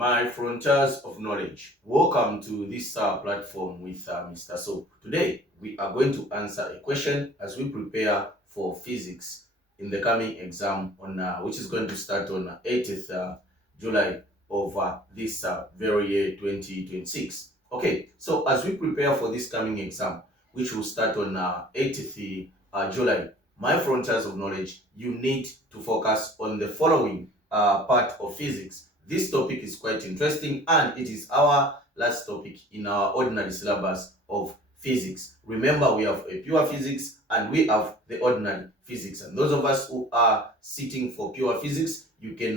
my frontiers of knowledge. Welcome to this platform with Mr. So. Today, we are going to answer a question as we prepare for physics in the coming exam on which is going to start on 8th July of this very year 2026. Okay, so as we prepare for this coming exam, which will start on 8th July, my frontiers of knowledge, you need to focus on the following part of physics. This topic is quite interesting and it is our last topic in our ordinary syllabus of physics. Remember, we have a pure physics and we have the ordinary physics. And those of us who are sitting for pure physics, you can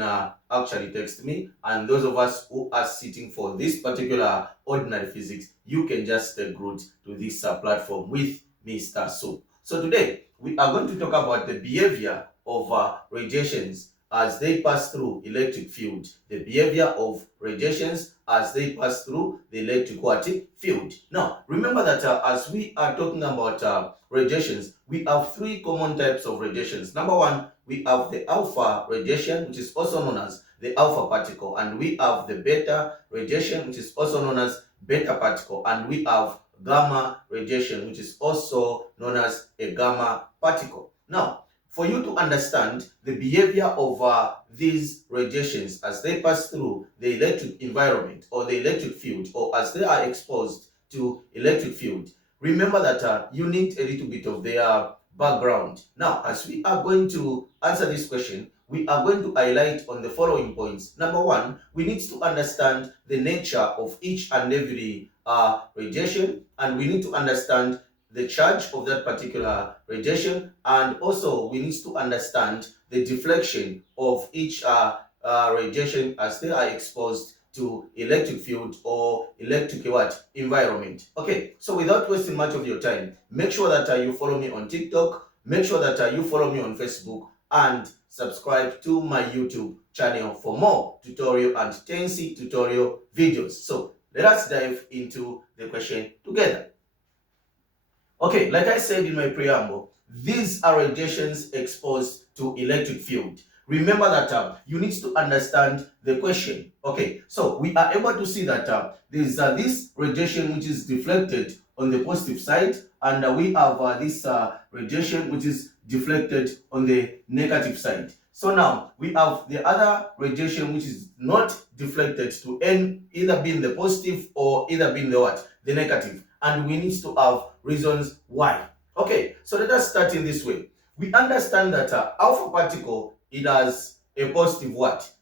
actually text me. And those of us who are sitting for this particular ordinary physics, you can just take route to this platform with Mr. So. So today, we are going to talk about the behavior of radiations as they pass through electric field, the behavior of radiations as they pass through the electric field. Now, remember that as we are talking about radiations, we have three common types of radiations. Number one, we have the alpha radiation, which is also known as the alpha particle, and we have the beta radiation, which is also known as beta particle, and we have gamma radiation, which is also known as a gamma particle. Now, for you to understand the behavior of these radiations as they pass through the electric environment or the electric field, or as they are exposed to electric field, remember that you need a little bit of their background. Now, as we are going to answer this question, we are going to highlight on the following points. Number one, we need to understand the nature of each and every radiation, and we need to understand the charge of that particular radiation, and also we need to understand the deflection of each radiation as they are exposed to electric field or electric environment. Okay, so without wasting much of your time, make sure that you follow me on TikTok, make sure that you follow me on Facebook, and subscribe to my YouTube channel for more tutorial and TNC tutorial videos. So let us dive into the question together. Okay, like I said in my preamble, these are radiations exposed to electric field. Remember that you need to understand the question. Okay, so we are able to see that there's this radiation which is deflected on the positive side, and we have this radiation which is deflected on the negative side. So now we have the other radiation which is not deflected to either being the positive or either being the negative, and we need to have reasons why. Okay, so let us start in this way. We understand that alpha particle, it has a positive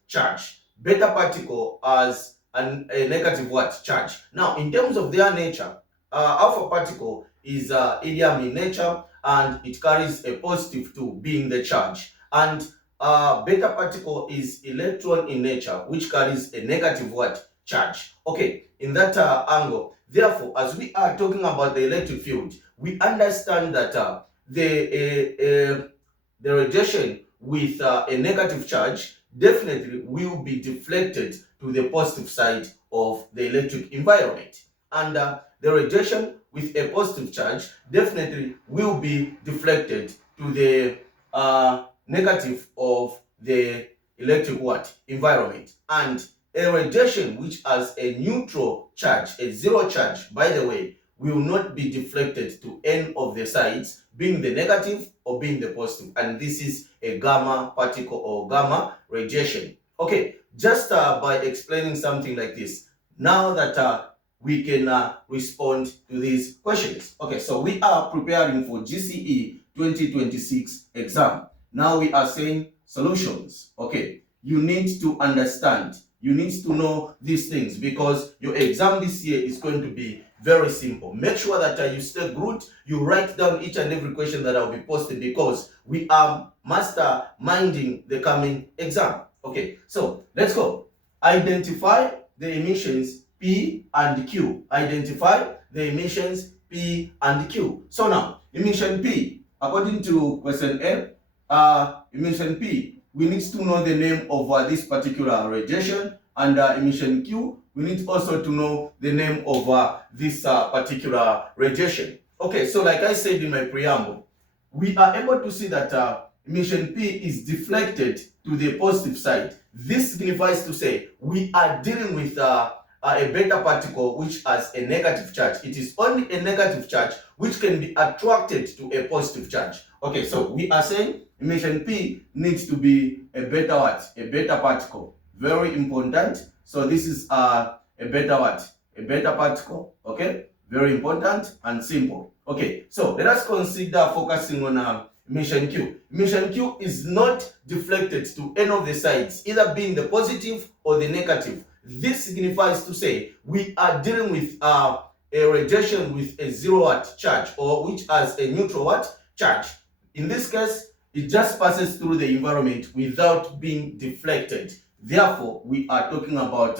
charge. Beta particle has a negative charge. Now, in terms of their nature, alpha particle is helium in nature and it carries a positive 2 being the charge, and beta particle is electron in nature which carries a negative charge. Okay, in that angle, therefore, as we are talking about the electric field, we understand that the radiation with a negative charge definitely will be deflected to the positive side of the electric environment, and the radiation with a positive charge definitely will be deflected to the negative of the electric environment. And a radiation which has a neutral charge, a zero charge, by the way, will not be deflected to any of the sides, being the negative or being the positive. And this is a gamma particle or gamma radiation. Okay, just by explaining something like this, now that we can respond to these questions. Okay, so we are preparing for GCE 2026 exam. Now we are saying solutions. Okay, you need to understand, you need to know these things because your exam this year is going to be very simple. Make sure that you stay good, you write down each and every question that I'll be posting because we are masterminding the coming exam. Okay, so let's go. Identify the emissions P and Q. Identify the emissions P and Q. So now, emission P, according to question A, emission P, we need to know the name of this particular radiation, and emission Q, we need also to know the name of this particular radiation. Okay, so like I said in my preamble, we are able to see that emission P is deflected to the positive side. This signifies to say we are dealing with a beta particle which has a negative charge. It is only a negative charge which can be attracted to a positive charge. Okay, so we are saying emission P needs to be a beta what? A beta particle. Very important. So this is a beta what? A beta particle. Okay, very important and simple. Okay, so let us consider focusing on emission Q. Emission Q is not deflected to any of the sides, either being the positive or the negative. This signifies to say we are dealing with a radiation with a 0 watt charge, or which has a neutral watt charge. In this case, it just passes through the environment without being deflected. Therefore, we are talking about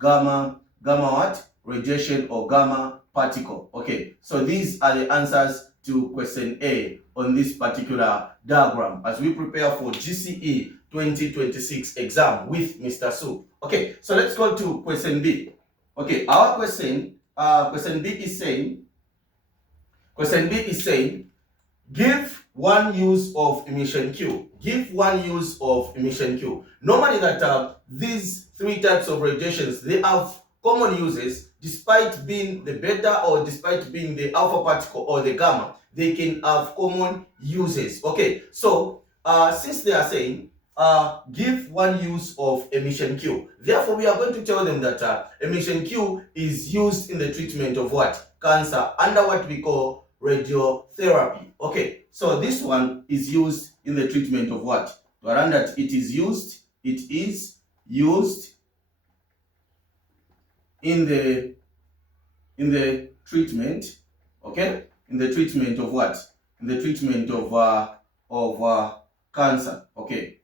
gamma what? Radiation or gamma particle. Okay, so these are the answers to question A on this particular diagram as we prepare for GCE 2026 exam with Mr. Su. Okay, so let's go to question B. Okay, our question B is saying give one use of emission Q. Give one use of emission Q. Normally that these three types of radiations, they have common uses. Despite being the beta or despite being the alpha particle or the gamma, they can have common uses. Okay, so since they are saying give one use of emission Q, therefore we are going to tell them that emission Q is used in the treatment of what? Cancer, under what we call radiotherapy. Okay, so this one is used in the treatment of what? To learn that it is used in the treatment, okay, in the treatment of what? In the treatment of cancer, okay,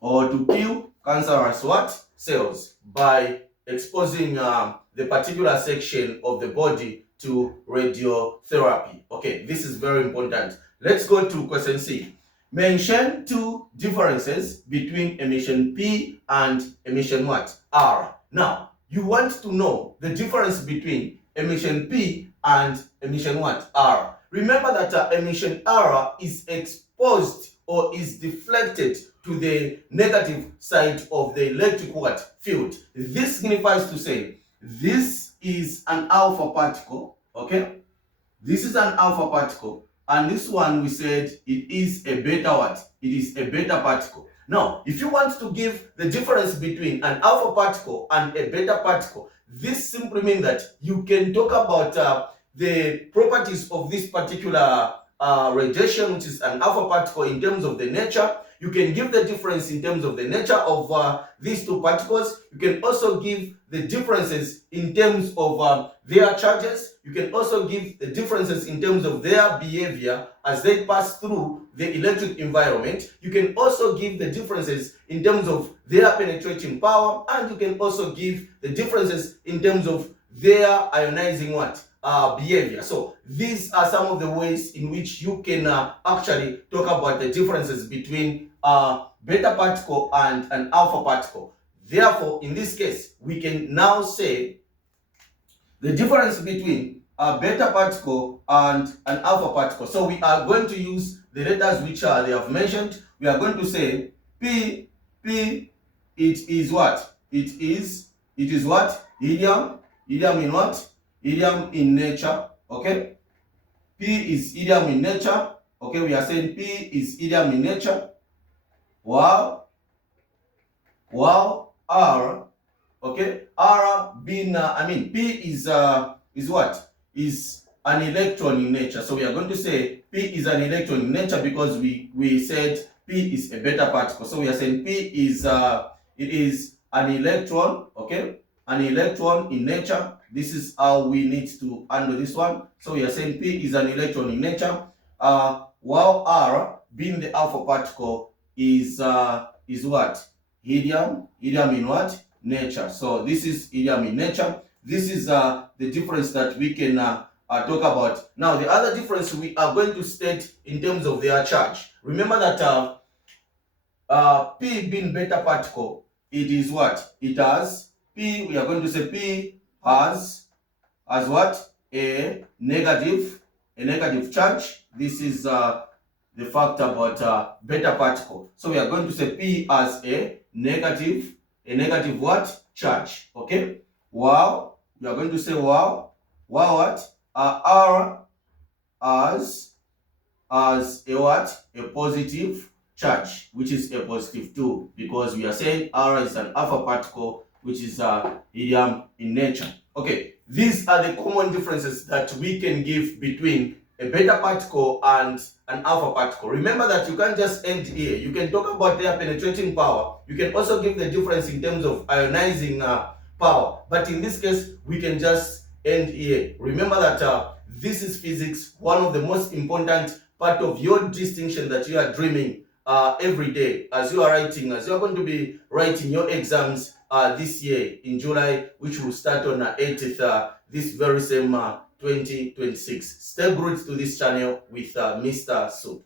or to kill cancerous what? Cells by exposing the particular section of the body to radiotherapy. Okay, this is very important. Let's go to question C. Mention two differences between emission P and emission what? R. Now, you want to know the difference between emission P and emission what? R. Remember that emission R is exposed or is deflected to the negative side of the electric what? Field. This signifies to say this is an alpha particle, okay? This is an alpha particle, and this one we said it is a beta what? It is a beta particle. Now, if you want to give the difference between an alpha particle and a beta particle, this simply means that you can talk about the properties of this particular radiation, which is an alpha particle, in terms of the nature. You can give the difference in terms of the nature of these two particles. You can also give the differences in terms of their charges. You can also give the differences in terms of their behavior as they pass through the electric environment. You can also give the differences in terms of their penetrating power, and you can also give the differences in terms of their ionizing what? Behavior. So these are some of the ways in which you can actually talk about the differences between beta particle and an alpha particle. Therefore, in this case, we can now say the difference between a beta particle and an alpha particle. So we are going to use the letters which they have mentioned. We are going to say P, it is what? It is what? Helium in what? Helium in nature, okay? P is helium in nature, okay? We are saying P is helium in nature. While R, okay? R being, P is what? Is an electron in nature. So we are going to say P is an electron in nature because we said P is a beta particle. So we are saying P is it is an electron, okay? An electron in nature. This is how we need to handle this one. So we are saying P is an electron in nature. While R being the alpha particle is what? Helium in what? Nature. So this is helium in nature. This is the difference that we can talk about. Now, the other difference we are going to state in terms of their charge. Remember that P being beta particle, it is what? It has P, we are going to say P has what? A negative charge. This is the fact about beta particle. So we are going to say P as a negative what? Charge. Okay? While we are going to say while what? R as a what? A positive charge, which is a positive 2, because we are saying R is an alpha particle, which is helium in nature. Okay, these are the common differences that we can give between a beta particle and an alpha particle. Remember that you can't just end here. You can talk about their penetrating power. You can also give the difference in terms of ionizing power. But in this case, we can just end here. Remember that this is physics, one of the most important part of your distinction that you are dreaming every day as you are going to be writing your exams this year in July, which will start on 8th this very same 2026. Stay glued to this channel with Mr. So.